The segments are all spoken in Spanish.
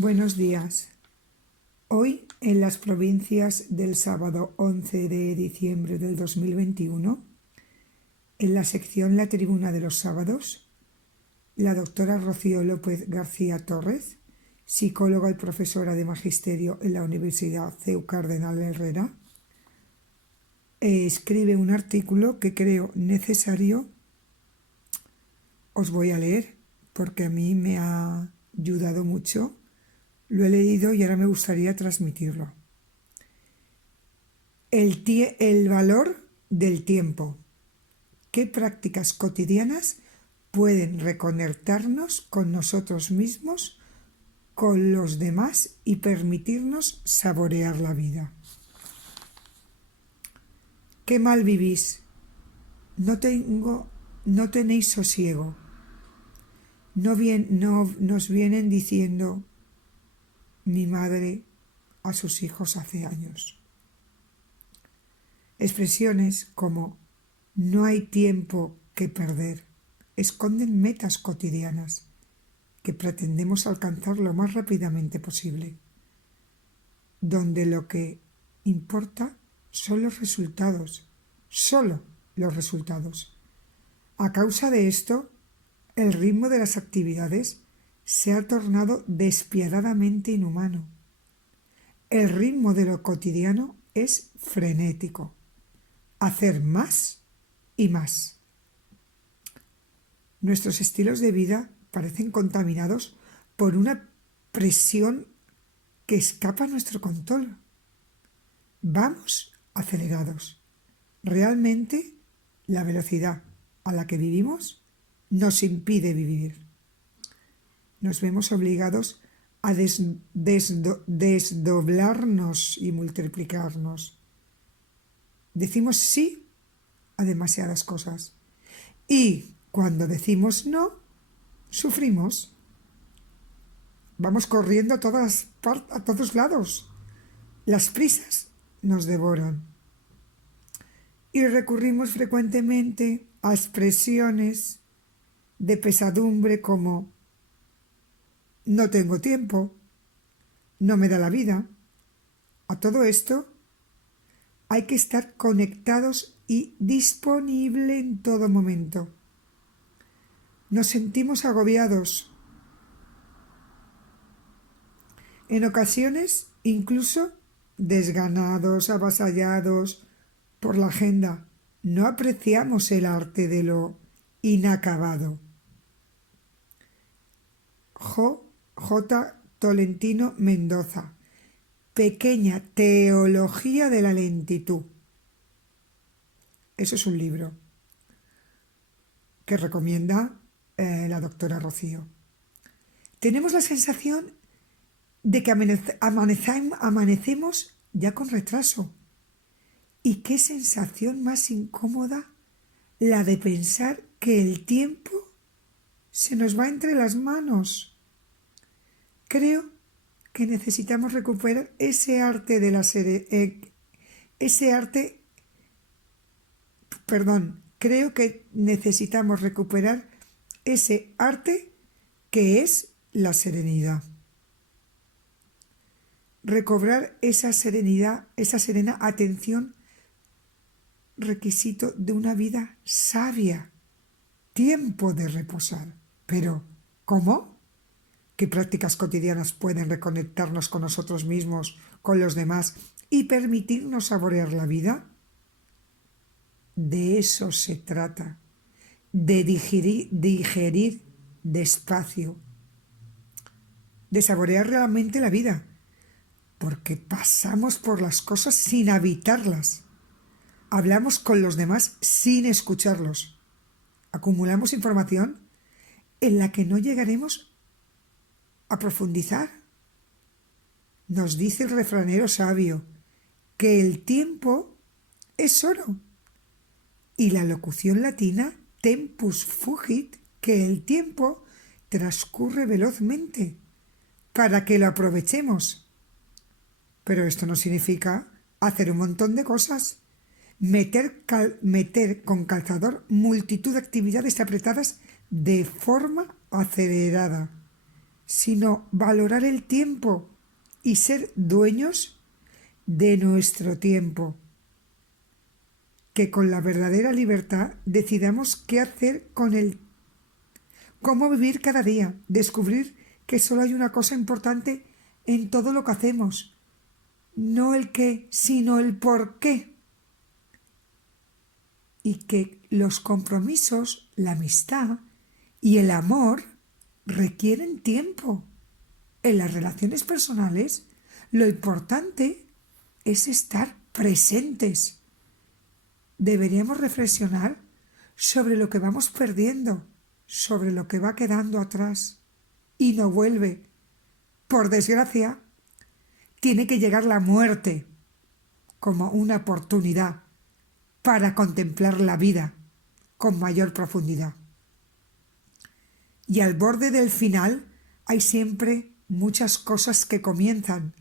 Buenos días. Hoy, en las provincias del sábado 11 de diciembre del 2021, en la sección La Tribuna de los Sábados, la doctora Rocío López García Torres, psicóloga y profesora de magisterio en la Universidad CEU Cardenal Herrera, escribe un artículo que creo necesario. Os voy a leer porque a mí me ha ayudado mucho. Lo he leído y ahora me gustaría transmitirlo. El valor del tiempo. ¿Qué prácticas cotidianas pueden reconectarnos con nosotros mismos, con los demás y permitirnos saborear la vida? ¿Qué mal vivís? No tenéis sosiego. No nos vienen diciendo mi madre a sus hijos hace años. Expresiones como no hay tiempo que perder esconden metas cotidianas que pretendemos alcanzar lo más rápidamente posible, donde lo que importa son los resultados, solo los resultados. A causa de esto, el ritmo de las actividades se ha tornado despiadadamente inhumano. El ritmo de lo cotidiano es frenético. Hacer más y más. Nuestros estilos de vida parecen contaminados por una presión que escapa a nuestro control. Vamos acelerados. Realmente, la velocidad a la que vivimos nos impide vivir. Nos vemos obligados a desdoblarnos y multiplicarnos. Decimos sí a demasiadas cosas. Y cuando decimos no, sufrimos. Vamos corriendo a todos lados. Las prisas nos devoran. Y recurrimos frecuentemente a expresiones de pesadumbre como no tengo tiempo, no me da la vida. A todo esto hay que estar conectados y disponible en todo momento. Nos sentimos agobiados. En ocasiones, incluso desganados, avasallados por la agenda. No apreciamos el arte de lo inacabado. J. Tolentino Mendoza. Pequeña teología de la lentitud. Eso es un libro que recomienda la doctora Rocío. Tenemos la sensación de que amanecemos ya con retraso. ¿Y qué sensación más incómoda la de pensar que el tiempo se nos va entre las manos? Creo que necesitamos recuperar ese arte de la creo que necesitamos recuperar ese arte que es la serenidad. Recobrar esa serenidad, esa serena atención, requisito de una vida sabia. Tiempo de reposar. Pero, ¿cómo? ¿Qué prácticas cotidianas pueden reconectarnos con nosotros mismos, con los demás y permitirnos saborear la vida? De eso se trata, de digerir despacio, de saborear realmente la vida, porque pasamos por las cosas sin habitarlas, hablamos con los demás sin escucharlos, acumulamos información en la que no llegaremos a profundizar. Nos dice el refranero sabio que el tiempo es oro. Y la locución latina tempus fugit, que el tiempo transcurre velozmente para que lo aprovechemos. Pero esto no significa hacer un montón de cosas, meter con calzador multitud de actividades apretadas de forma acelerada. sino valorar el tiempo y ser dueños de nuestro tiempo. Que con la verdadera libertad decidamos qué hacer con él, cómo vivir cada día, descubrir que solo hay una cosa importante en todo lo que hacemos, no el qué, sino el por qué. Y que los compromisos, la amistad y el amor requieren tiempo. En las relaciones personales, lo importante es estar presentes. Deberíamos reflexionar sobre lo que vamos perdiendo, sobre lo que va quedando atrás y no vuelve. Por desgracia, tiene que llegar la muerte como una oportunidad para contemplar la vida con mayor profundidad. Y al borde del final hay siempre muchas cosas que comienzan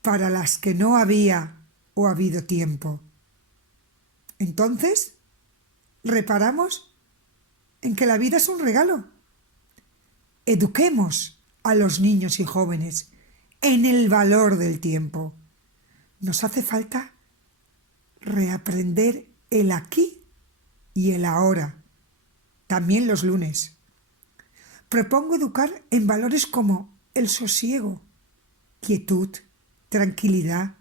para las que no había o ha habido tiempo. Entonces, reparamos en que la vida es un regalo. Eduquemos a los niños y jóvenes en el valor del tiempo. Nos hace falta reaprender el aquí y el ahora, también los lunes. Propongo educar en valores como el sosiego, quietud, tranquilidad,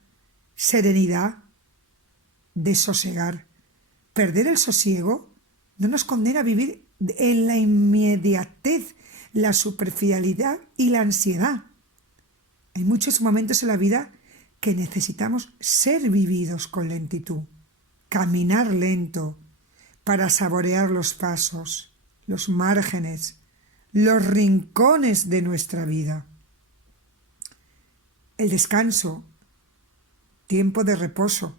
serenidad, desosegar. Perder el sosiego no nos condena a vivir en la inmediatez, la superficialidad y la ansiedad. Hay muchos momentos en la vida que necesitamos ser vividos con lentitud, caminar lento para saborear los pasos, los márgenes, los rincones de nuestra vida. El descanso, tiempo de reposo.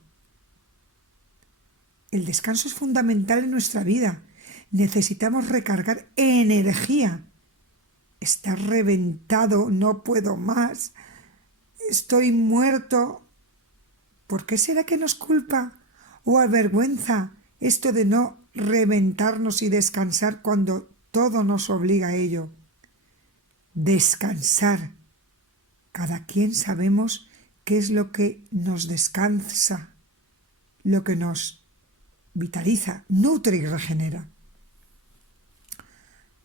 El descanso es fundamental en nuestra vida. Necesitamos recargar energía. Estar reventado, no puedo más, estoy muerto. ¿Por qué será que nos culpa o avergüenza esto de no reventarnos y descansar cuando todo nos obliga a ello? Descansar. Cada quien sabemos qué es lo que nos descansa, lo que nos vitaliza, nutre y regenera.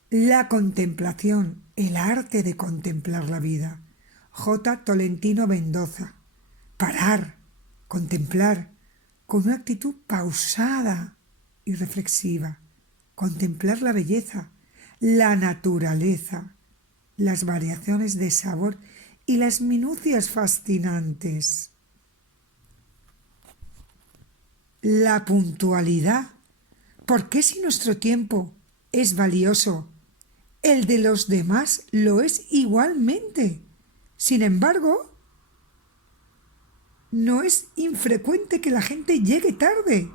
La contemplación, el arte de contemplar la vida. J. Tolentino Mendoza. Parar, contemplar, con una actitud pausada y reflexiva. Contemplar la belleza, la naturaleza, las variaciones de sabor y las minucias fascinantes. La puntualidad. ¿Por qué si nuestro tiempo es valioso, el de los demás lo es igualmente? Sin embargo, no es infrecuente que la gente llegue tarde.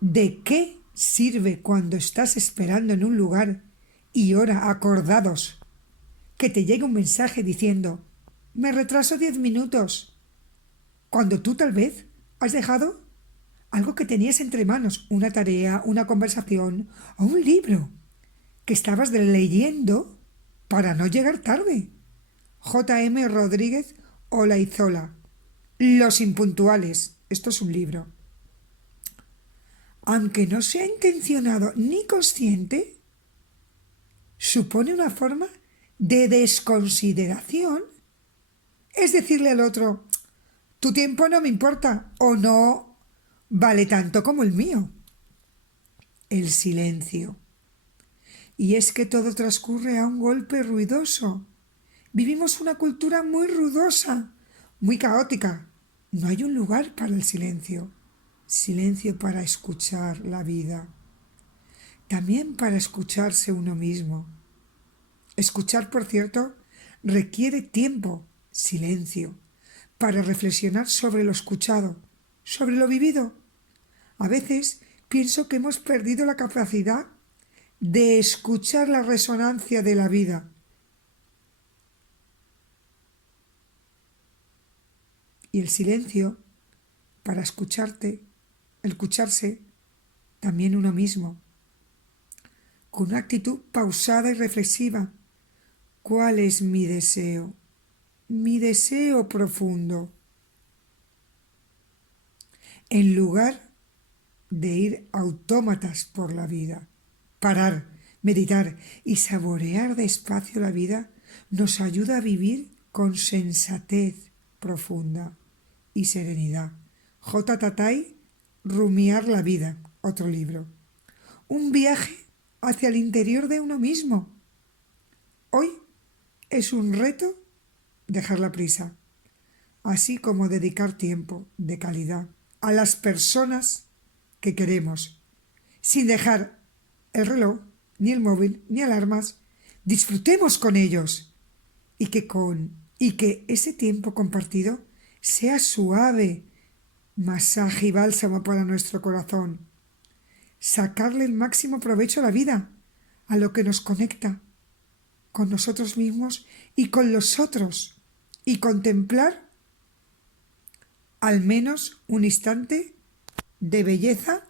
¿De qué sirve cuando estás esperando en un lugar y hora acordados que te llegue un mensaje diciendo «Me retraso 10 minutos», cuando tú tal vez has dejado algo que tenías entre manos, una tarea, una conversación o un libro que estabas leyendo para no llegar tarde? J. M. Rodríguez Olaizola. Los impuntuales. Esto es un libro. Aunque no sea intencionado ni consciente, supone una forma de desconsideración. Es decirle al otro, tu tiempo no me importa o no vale tanto como el mío. El silencio. Y es que todo transcurre a un golpe ruidoso. Vivimos una cultura muy ruidosa, muy caótica. No hay un lugar para el silencio. Silencio para escuchar la vida. También para escucharse uno mismo. Escuchar, por cierto, requiere tiempo, silencio, para reflexionar sobre lo escuchado, sobre lo vivido. A veces pienso que hemos perdido la capacidad de escuchar la resonancia de la vida. Y el silencio, para escucharse también uno mismo. con una actitud pausada y reflexiva. ¿Cuál es mi deseo? Mi deseo profundo. En lugar de ir autómatas por la vida. Parar, meditar y saborear despacio la vida nos ayuda a vivir con sensatez profunda y serenidad. J. Tatay, Rumiar la vida, otro libro. Un viaje hacia el interior de uno mismo. Hoy es un reto dejar la prisa, así como dedicar tiempo de calidad a las personas que queremos, sin dejar el reloj, ni el móvil, ni alarmas. Disfrutemos con ellos y que ese tiempo compartido sea suave, masaje y bálsamo para nuestro corazón. Sacarle el máximo provecho a la vida, a lo que nos conecta con nosotros mismos y con los otros, y contemplar al menos un instante de belleza